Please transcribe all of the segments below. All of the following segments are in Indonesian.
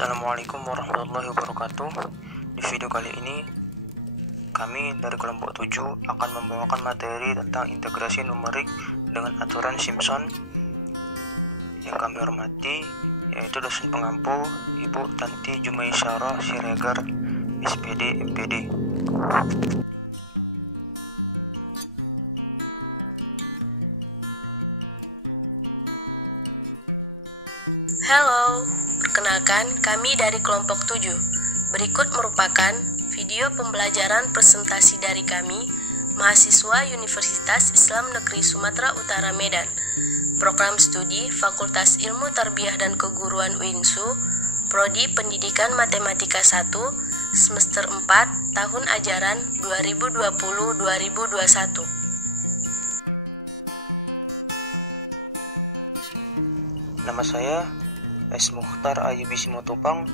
Assalamualaikum warahmatullahi wabarakatuh. Di video kali ini kami dari kelompok 7 akan membawakan materi tentang integrasi numerik dengan aturan Simpson. Yang kami hormati yaitu dosen pengampu Ibu Tanti Jumaisyarah Siregar, SPD MPD. Halo, perkenalkan kami dari kelompok 7. Berikut merupakan video pembelajaran presentasi dari kami, mahasiswa Universitas Islam Negeri Sumatera Utara Medan, Program Studi Fakultas Ilmu Tarbiyah dan Keguruan UINSU, Prodi Pendidikan Matematika 1, semester 4, tahun ajaran 2020-2021. Nama saya S. Mukhtar Ayubi Simotopang,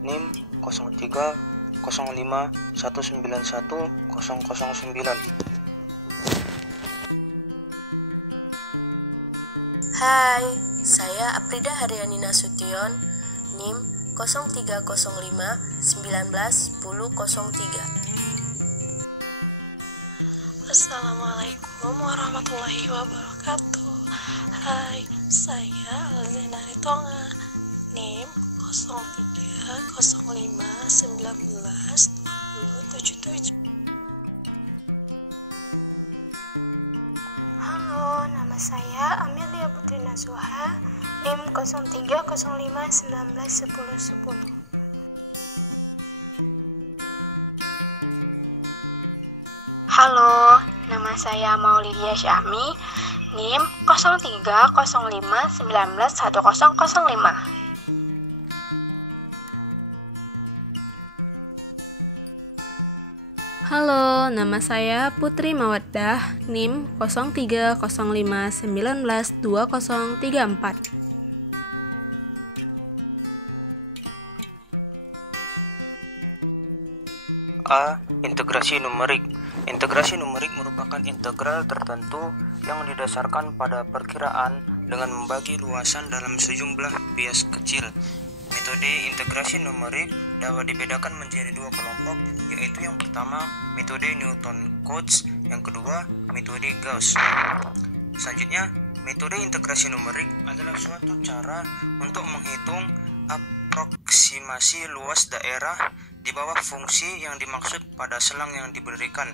NIM 0305191009. Hai, saya Aprida Haryani Nasution, NIM 0305191003. Assalamualaikum warahmatullahi wabarakatuh. Hai, saya Alzenari Tonga, NIM 0305192077. Halo, nama saya Amelia Putri Nasuha, NIM 0305191010. Halo, nama saya Maulidia Syahmi, NIM 0305191005. Halo, nama saya Putri Mawaddah, NIM 0305192034. A. Integrasi numerik. Integrasi numerik merupakan integral tertentu yang didasarkan pada perkiraan dengan membagi luasan dalam sejumlah bias kecil. Metode integrasi numerik dapat dibedakan menjadi dua kelompok, yaitu yang pertama metode Newton-Cotes, yang kedua metode Gauss. Selanjutnya, metode integrasi numerik adalah suatu cara untuk menghitung aproksimasi luas daerah di bawah fungsi yang dimaksud pada selang yang diberikan.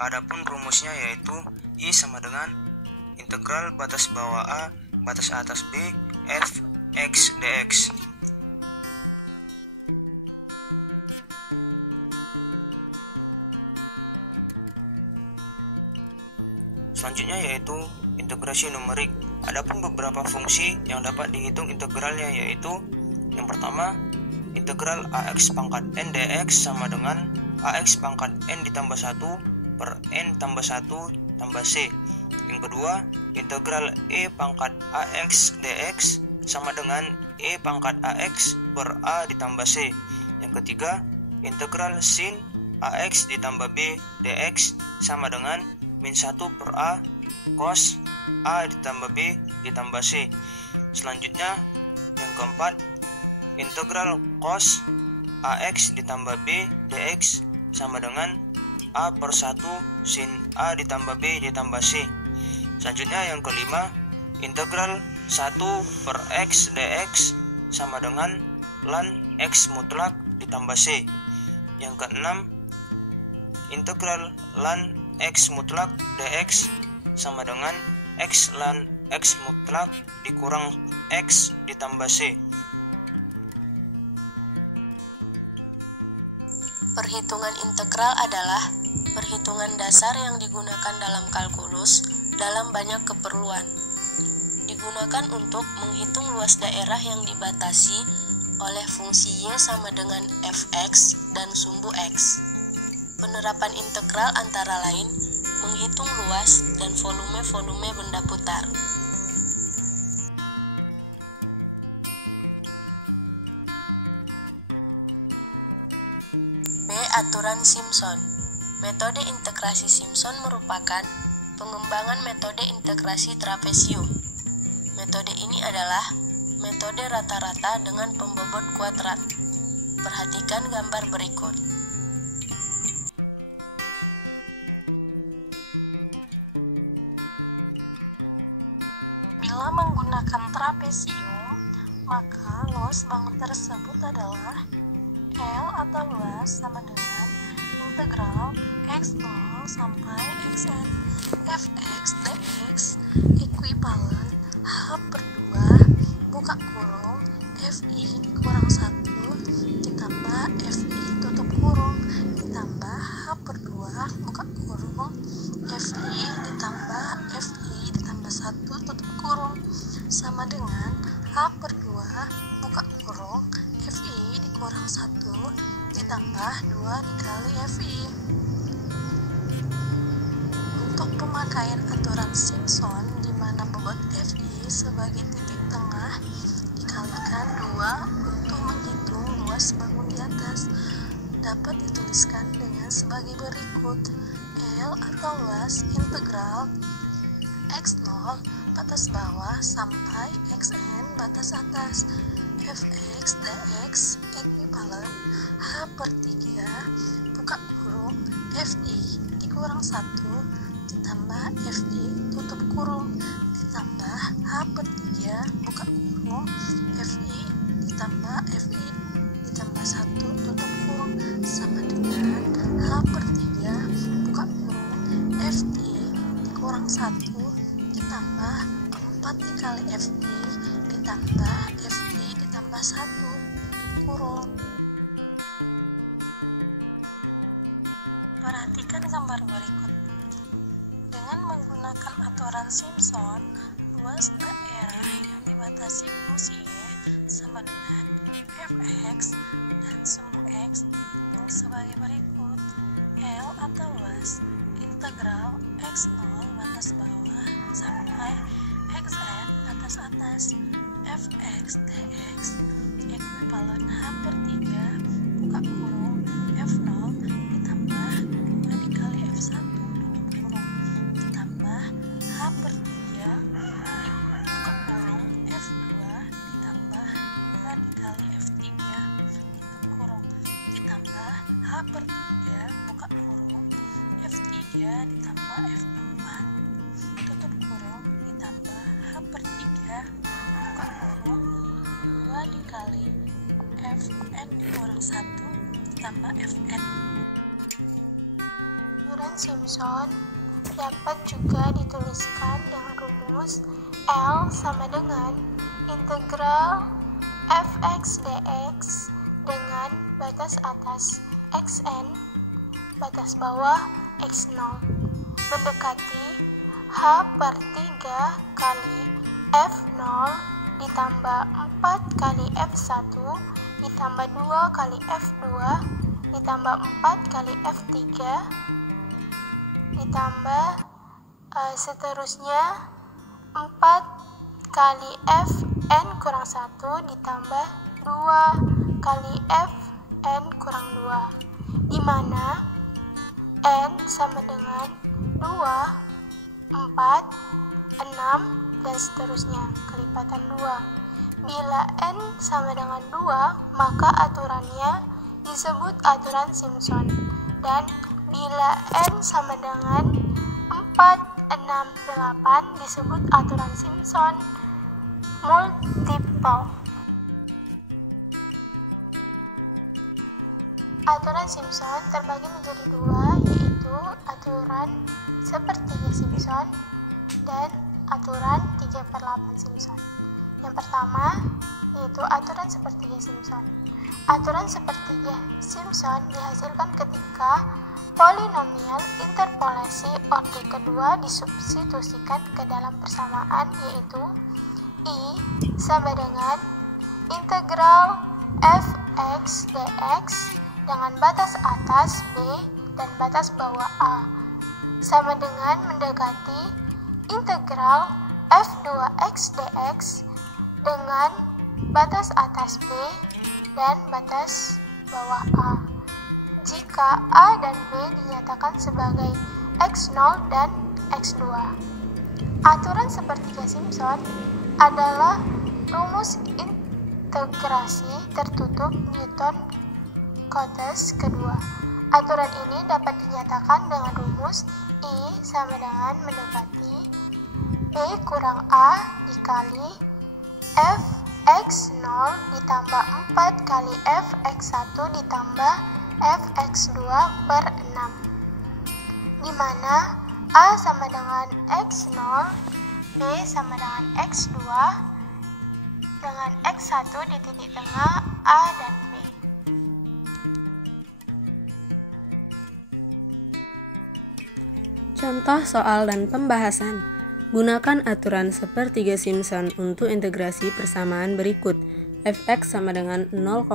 Adapun rumusnya yaitu I sama dengan integral batas bawah A batas atas B f x dx. Selanjutnya yaitu integrasi numerik. Adapun beberapa fungsi yang dapat dihitung integralnya yaitu yang pertama integral AX pangkat N dx sama dengan AX pangkat N ditambah 1 per N tambah 1 tambah C. Yang kedua, integral E pangkat AX dx sama dengan E pangkat AX per A ditambah C. Yang ketiga, integral sin AX ditambah B dx sama dengan min 1 per A cos A ditambah B ditambah C. Selanjutnya, yang keempat, integral cos AX ditambah B dx sama dengan A per 1 sin A ditambah B ditambah C. Selanjutnya yang kelima, integral 1 per X dx sama dengan ln X mutlak ditambah C. Yang keenam, integral ln X mutlak dx sama dengan X ln X mutlak dikurang X ditambah C. Perhitungan integral adalah perhitungan dasar yang digunakan dalam kalkulus dalam banyak keperluan. Digunakan untuk menghitung luas daerah yang dibatasi oleh fungsi Y sama dengan fx dan sumbu x. Penerapan integral antara lain menghitung luas dan volume benda putar. B. Aturan Simpson. Metode integrasi Simpson merupakan pengembangan metode integrasi trapesium. Metode ini adalah Metode rata-rata dengan pembobot kuadrat. Perhatikan gambar berikut. Bila menggunakan trapesium, maka luas bangun tersebut adalah L atau luas sama dengan integral x0 sampai xn fx dx ekuivalen h per 2 buka kurung fi kurang 1 ditambah fi tutup kurung ditambah h per 2 buka kurung fi ditambah fi ditambah 1 tutup kurung sama dengan h per 2 buka kurung fi dikurang 1 ditambah 2 dikali fi. Untuk pemakaian aturan Simpson di mana bobot fi sebagai titik tengah dikalikan 2 untuk menghitung luas bangun di atas dapat dituliskan dengan sebagai berikut. L atau luas integral x0 batas bawah sampai xn batas atas fx dx ekuivalen h per 3 buka kurung fi dikurang 1 ditambah fi tutup kurung ditambah h per 3 buka kurung fi ditambah fi ditambah 1 tutup kurung sama dengan h per 3 buka kurung fi dikurang 1 ditambah 4 dikali fi ditambah fi ditambah 1 tutup kurung. Perhatikan gambar berikut. Dengan menggunakan aturan Simpson, luas daerah yang dibatasi fungsi Y sama dengan fx dan sumbu x dihitung sebagai berikut. L atau luas integral x0 batas bawah sampai xn batas atas fx dx ekuivalen h per 3 buka kurung f0 ditambah 2 dikali f1 tutup kurung ditambah h per 3 buka kurung f2 ditambah 2 dikali f3 tutup kurung ditambah h per 3 buka kurung f3 ditambah f4 tutup kurung ditambah h per 3 buka kurung 2 dikali fn dikurang 1 ditambah fn. Aturan Simpson dapat juga dituliskan dengan rumus L sama dengan integral fx dx dengan batas atas xn, batas bawah x0 mendekati h per 3 kali f0 ditambah 4 kali f1 ditambah 2 kali f2 ditambah 4 kali f3 ditambah seterusnya 4 kali fn kurang 1 ditambah 2 kali fn kurang 2 di mana n sama dengan 2, 4, 6 dan seterusnya kelipatan 2. Bila n sama dengan 2 maka aturannya disebut aturan Simpson, dan bila n sama dengan 4, 6, 8 disebut aturan Simpson multiple. Aturan Simpson terbagi menjadi dua, yaitu aturan sepertiga Simpson dan aturan 3/8 Simpson. Yang pertama yaitu aturan sepertiga Simpson. Aturan sepertiga Simpson dihasilkan ketika polinomial interpolasi orde kedua disubstitusikan ke dalam persamaan, yaitu I sama dengan integral fx dx dengan batas atas B dan batas bawah A sama dengan mendekati integral f2x dx dengan batas atas B dan batas bawah A jika A dan B dinyatakan sebagai x0 dan x2. Aturan sepertiga Simpson adalah Rumus integrasi tertutup Newton-Cotes kedua. Aturan ini dapat dinyatakan dengan rumus I sama dengan mendekati B kurang A dikali Fx0 ditambah 4 kali Fx1 ditambah Fx2 per 6, di mana A sama dengan X0, B sama dengan X2, dengan X1 di titik tengah A dan B. Contoh soal dan pembahasan. Gunakan aturan sepertiga Simpson untuk integrasi persamaan berikut. Fx sama dengan 0,2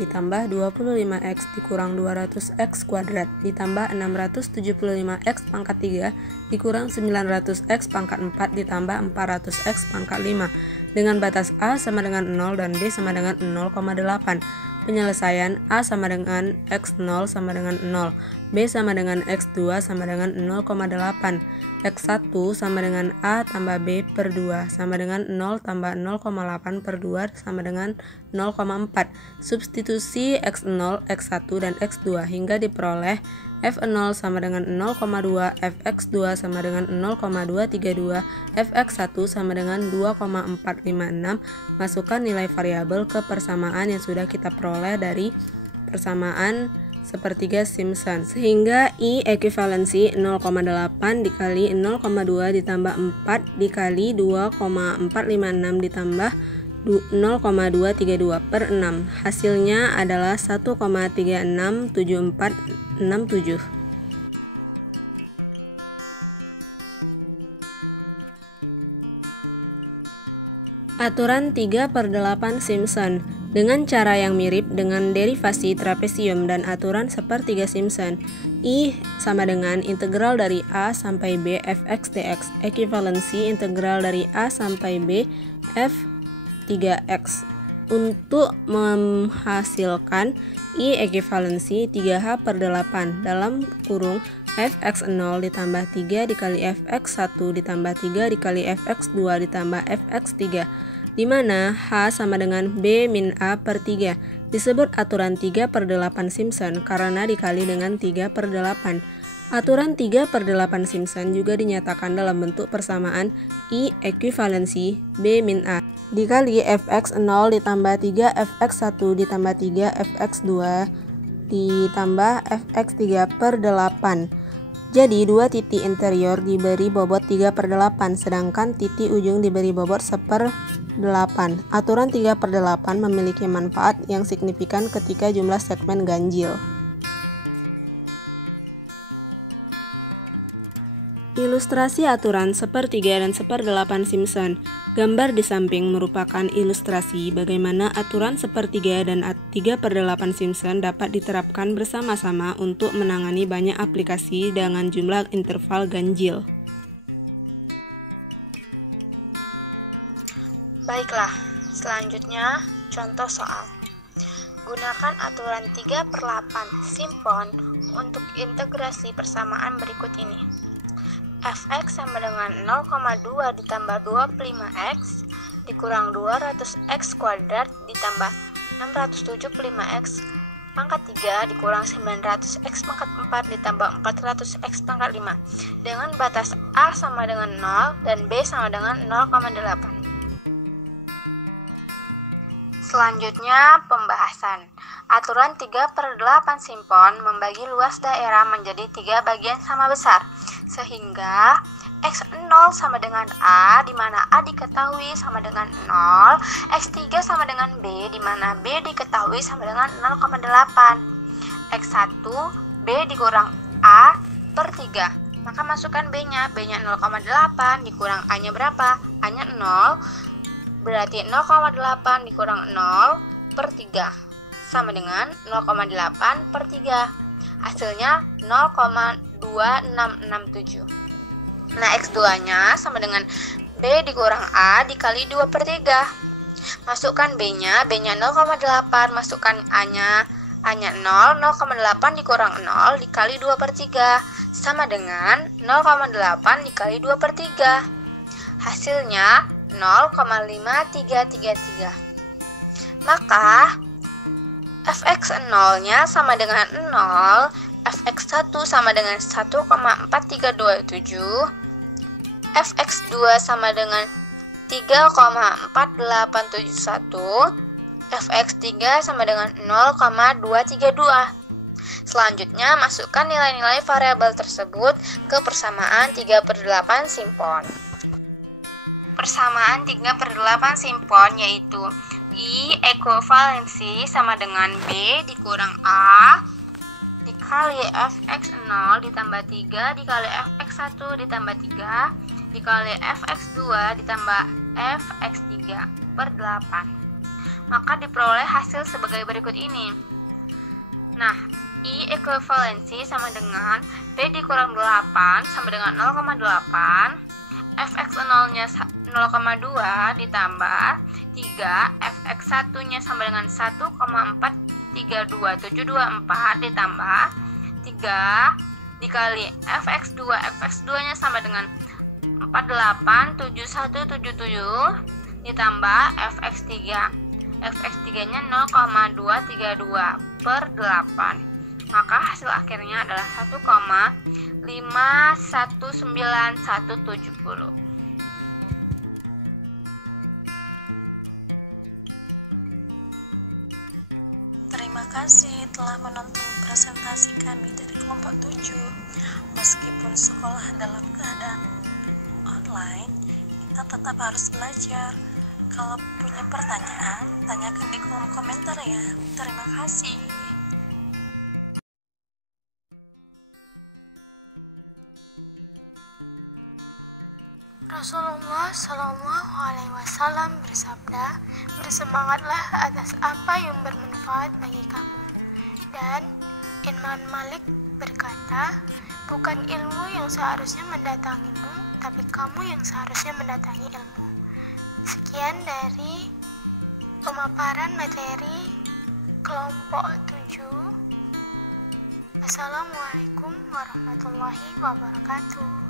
ditambah 25x dikurang 200x kuadrat ditambah 675x pangkat 3 dikurang 900x pangkat 4 ditambah 400x pangkat 5 dengan batas A sama dengan 0 dan B sama dengan 0,8. Penyelesaian A sama dengan X0 sama dengan 0, B sama dengan X2 sama dengan 0,8, X1 sama dengan A tambah B per 2 sama dengan 0 tambah 0,8 per 2 sama dengan 0,4. Substitusi X0, X1, dan X2 hingga diperoleh F0 sama dengan 0,2, Fx2 sama dengan 0,232, Fx1 sama dengan 2,456. Masukkan nilai variabel ke persamaan yang sudah kita peroleh dari persamaan sepertiga Simpson, sehingga I ekuivalensi 0,8 dikali 0,2 ditambah 4 dikali 2,456 ditambah 0,232 per 6. Hasilnya adalah 1,367467. Aturan 3/8 Simpson. Dengan cara yang mirip dengan derivasi trapesium dan aturan sepertiga Simpson, I sama dengan integral dari A sampai B fx dx, ekuivalensi integral dari A sampai B f 3x. Untuk menghasilkan I ekuivalensi 3h/8 dalam kurung fx0 ditambah 3 dikali fx1 ditambah 3 dikali fx2 ditambah fx3, di mana H sama dengan B min A per 3. Disebut aturan 3/8 Simpson karena dikali dengan 3/8. Aturan 3/8 Simpson juga dinyatakan dalam bentuk persamaan I ekuivalensi B min A dikali fx0 ditambah 3 fx1 ditambah 3 fx2 ditambah fx3 per 8. Jadi dua titik interior diberi bobot 3/8 sedangkan titik ujung diberi bobot 1/8. Aturan 3/8 memiliki manfaat yang signifikan ketika jumlah segmen ganjil. Ilustrasi aturan sepertiga dan 1/8 Simpson. Gambar di samping merupakan ilustrasi bagaimana aturan sepertiga dan 3/8 Simpson dapat diterapkan bersama-sama untuk menangani banyak aplikasi dengan jumlah interval ganjil. Baiklah, selanjutnya contoh soal. Gunakan aturan 3/8 Simpson untuk integrasi persamaan berikut ini. Fx sama dengan 0,2 ditambah 25x dikurang 200x kuadrat ditambah 675x pangkat 3 dikurang 900x pangkat 4 ditambah 400x pangkat 5 dengan batas A sama dengan 0 dan B sama dengan 0,8. Selanjutnya pembahasan. Aturan 3/8 Simpson membagi luas daerah menjadi 3 bagian sama besar, sehingga X0 sama dengan A, di mana A diketahui sama dengan 0, X3 sama dengan B, di mana B diketahui sama dengan 0,8, X1, B dikurang A per 3. Maka masukkan B-nya 0,8 dikurang A-nya berapa? A-nya 0, berarti 0,8 dikurang 0 per 3. Sama dengan 0,8 per 3. Hasilnya 0,2667. Nah, X2-nya sama dengan B dikurang A dikali 2 per 3. Masukkan B-nya 0,8, masukkan A-nya 0, 0,8 dikurang 0 dikali 2 per 3. Sama dengan 0,8 dikali 2 per 3. Hasilnya 0,5333. Maka fx0-nya sama dengan 0, fx1 sama dengan 1,4327, fx2 sama dengan 3,4871, fx3 sama dengan 0,232. Selanjutnya, masukkan nilai-nilai variabel tersebut ke persamaan 3/8 simpon. Persamaan 3/8 simpon yaitu I ekuivalensi sama dengan B dikurang A dikali fx0 ditambah 3 dikali fx1 ditambah 3 dikali fx2 ditambah fx3/8. Maka diperoleh hasil sebagai berikut ini. Nah, I ekuivalensi sama dengan B dikurang 8 sama dengan 0,8, fx0-nya 0,2 ditambah 3, fx1-nya sama dengan 1,432724 ditambah 3 dikali fx2, fx2-nya sama dengan 487177 ditambah fx3, fx3-nya 0,232/8. Maka hasil akhirnya adalah 1,519170. Terima kasih telah menonton presentasi kami dari kelompok 7. Meskipun sekolah dalam keadaan online, kita tetap harus belajar. Kalau punya pertanyaan, tanyakan di kolom komentar ya. Terima kasih. Rasulullah Shallallahu Alaihi Wasallam bersabda, bersemangatlah atas apa yang bermanfaat bagi kamu. Dan Imam Malik berkata, bukan ilmu yang seharusnya mendatangimu, tapi kamu yang seharusnya mendatangi ilmu. Sekian dari pemaparan materi kelompok 7. Assalamualaikum warahmatullahi wabarakatuh.